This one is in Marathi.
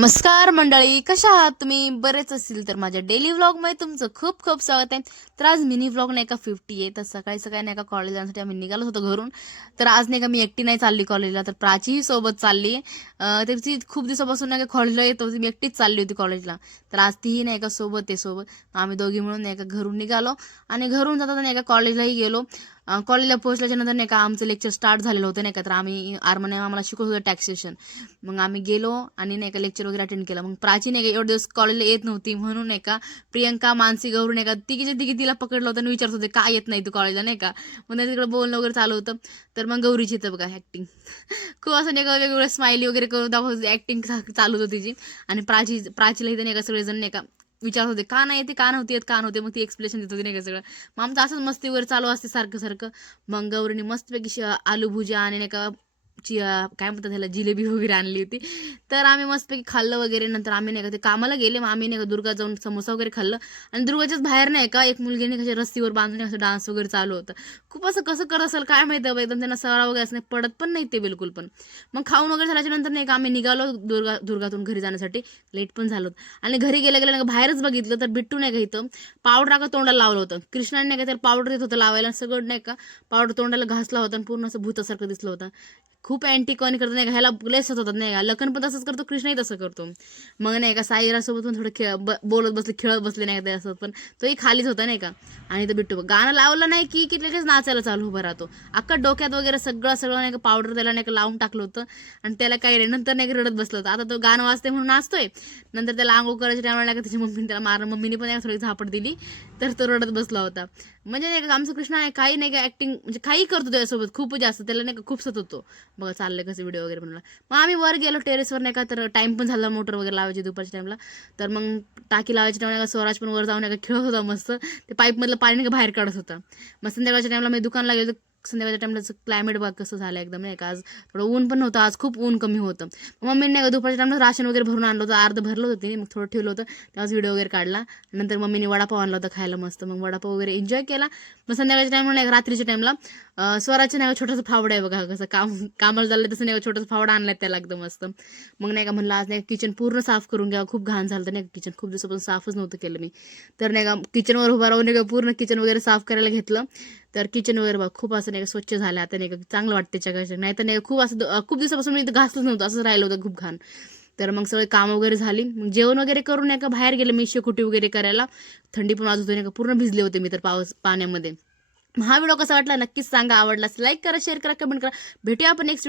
नमस्कार मंडळी, कशा आहात तुम्ही? बरेच असतील तर माझ्या डेली व्लॉगमध्ये तुमचं खूप खूप स्वागत आहे. तर आज मिनी व्लॉग नाही का 50 आहे. तर सकाळी सकाळी नाही का कॉलेज जाण्यासाठी आम्ही निघालो होतो घरून. तर आज नाही का मी एकटी नाही चालली कॉलेजला, तर प्राचीही सोबत चालली आहे. तर ती खूप दिवसापासून नाही का कॉलेजला येत होती, मी एकटीच चालली होती कॉलेजला. तर आज तीही नाही का सोबत आहे सोबत. आम्ही दोघी मिळून नाही का घरून निघालो आणि घरून जाताना नाही का कॉलेजलाही गेलो. कॉलेजला पोहोचल्याच्या नंतर नाही का आमचं लेक्चर स्टार्ट झालेलं होतं नाही का. तर आम्ही आरमने आम्हाला शिकवत होतं टॅक्सेशन. मग आम्ही गेलो आणि नाही का लेक्चर वगैरे अटेंड केलं. मग प्राची नाही का एवढे दिवस कॉलेजला येत नव्हती म्हणून नाही का प्रियंका, मानसी, गौरी नाही का तिघीच्या तिघी तिला पकडलं होतं आणि विचारत होते का येत नाही तू कॉलेजला नाही का. मग तिकडे बोलणं वगैरे चालू होतं. तर मग गौरीची तर बघा ऍक्टिंग खूप असं नाही का वेगवेगळं स्माइली वगैरे करून दाखवत ऍक्टिंग चालू होती तिची. आणि प्राचीला इथे नाही का सगळेजण नाही का विचारत होते का नाही येते, का नव्हती येत, का नव्हते. मग ती एक्सप्लेनेशन देत होती नाही का सगळं. मग आमचं असंच मस्ती वगैरे चालू असते सारखं सारखं. मग गौरीने मस्तपैकी आलू भुजिया आणि नाही का काय म्हणतात त्याला जिलेबी वगैरे आणली होती. तर आम्ही मस्तपैकी खाल्लं वगैरे. नंतर आम्ही नाही का ते कामाला गेले. मग आम्ही नाही का दुर्गा जाऊन समोसा वगैरे खाल्लं. आणि दुर्गाच्याच बाहेर नाही का एक मुलगी नाही कशी रस्सीवर बांधून असं डान्स वगैरे चालू होतं. खूप असं कसं करत असेल काय माहिती बाबा, एकदम त्यांना सराव वगैरे असं नाही पडत पण नाही ते बिलकुल पण. मग खाऊन वगैरे झाल्याच्या नंतर नाही का आम्ही निघालो दुर्गातून घरी जाण्यासाठी. लेट पण झालो आणि घरी गेल्या गेल्या बाहेरच बघितलं तर बिट्टू नाही का इथं पावडर का तोंडाला लावलं होतं. कृष्णाने नाही का त्याला पावडर देत होतं लावायला, सगळं नाही का पावडर तोंडाला घासला होता आणि पूर्ण असं भूतासारखं दिसलं होतं. खूप अँटी कॉनी करतो नाही का, ह्याला लेस होतात नाही का. लखन पण तसंच करतो, कृष्णही तसं करतो. मग नाही का साईरा सोबत पण थोडं बोलत बसले, खेळत बसले नाही का त्यासोबत पण. तोही खालीच होता नाही का. आणि तो बिट्टू गाणं लावलं नाही की लगेच नाचायला चालू उभा राहतो. अख्खा डोक्यात वगैरे सगळं सगळं नाही का पावडर त्याला नाही का लावून टाकलं होतं. आणि त्याला काही रे नंतर नाही रडत बसलं होतं. आता तो गाणं वाजते म्हणून नाचतोय. नंतर त्याला आंघोळ करायच्या टायमाला नाही का त्याची मम्मीने त्याला मारलं. मम्मीने पण थोडी झापड दिली. तर तो रडत बसला होता. म्हणजे नाही का आमचं कृष्णा आहे काही नाही का ऍक्टिंग म्हणजे काही करतो त्याच्यासोबत खूप जास्त. त्याला नाही का खूप होतो. बघा चाललंय कसं व्हिडिओ वगैरे बनवला. मग आम्ही वर गेलो टेरेसवर नाही का. तर टाइम पण झाला मोटर वगैरे लावायची दुपारच्या टाइमला. तर मग टाकी लावायच्या टाइमला स्वराज पण वर जाऊन नाही का खेळत होता मस्त. ते पाईपमधलं पाणी नाही का बाहेर काढत होता. मग संध्याकाळच्या टाइमला मी दुकानला गेलो. संध्याकाळच्या टाइमला क्लायमेट बघा कसं झालं एकदम नाही का. आज थोडं ऊन पण नव्हतं, आज खूप ऊन कमी होतं. मम्मीने नाही का दुपारच्या टाइमला राशन वगैरे भरून आणलं होतं, अर्ध भरलं होतं तिने. मग थोडं ठेवलं होतं, तेव्हाच व्हिडिओ वगैरे काढला. नंतर मम्मीने वडापाव आणला होता खायला मस्त. मग वडापाव वगैरे एन्जॉय केला. मग संध्याकाळच्या टाइमला नाही रात्रीच्या टाइमला स्वराचे नाही छोटंसं फावडं आहे बघा, कसं कामाला चाललंय तसं नाही छोटंसं फावडा आणलाय त्याला एकदम मस्त. मग नाही का म्हणलं आज नाही किचन पूर्ण साफ करून घ्या, खूप घाण झालं तर नाही किचन, खूप दिवसापासून साफच नव्हतं केलं मी. तर नाही का किचनवर उभा राहून नाही का पूर्ण किचन वगैरे साफ करायला घेतलं. तर किचन वगैरे बघ खूप असं नाही का स्वच्छ झालं आता नाही का, चांगलं वाटतं त्याच्या. नाही तर नाही खूप असं खूप दिवसापासून मी घासलंच नव्हतं, असं राहिलं होतं खूप घाण. तर मग सगळे काम वगैरे झाली. मग जेवण वगैरे करून नाही का बाहेर गेले मी शेकोटी वगैरे करायला. थंडी पण वाजत होती नाही का, पूर्ण भिजले होते मी तर पाण्यामध्ये. हा व्हिडिओ कसा वाटला नक्कीच सांगा. आवडलास लाईक करा, शेअर करा, कमेंट करा. भेटूया आपण नेक्स्ट व्हिडिओ.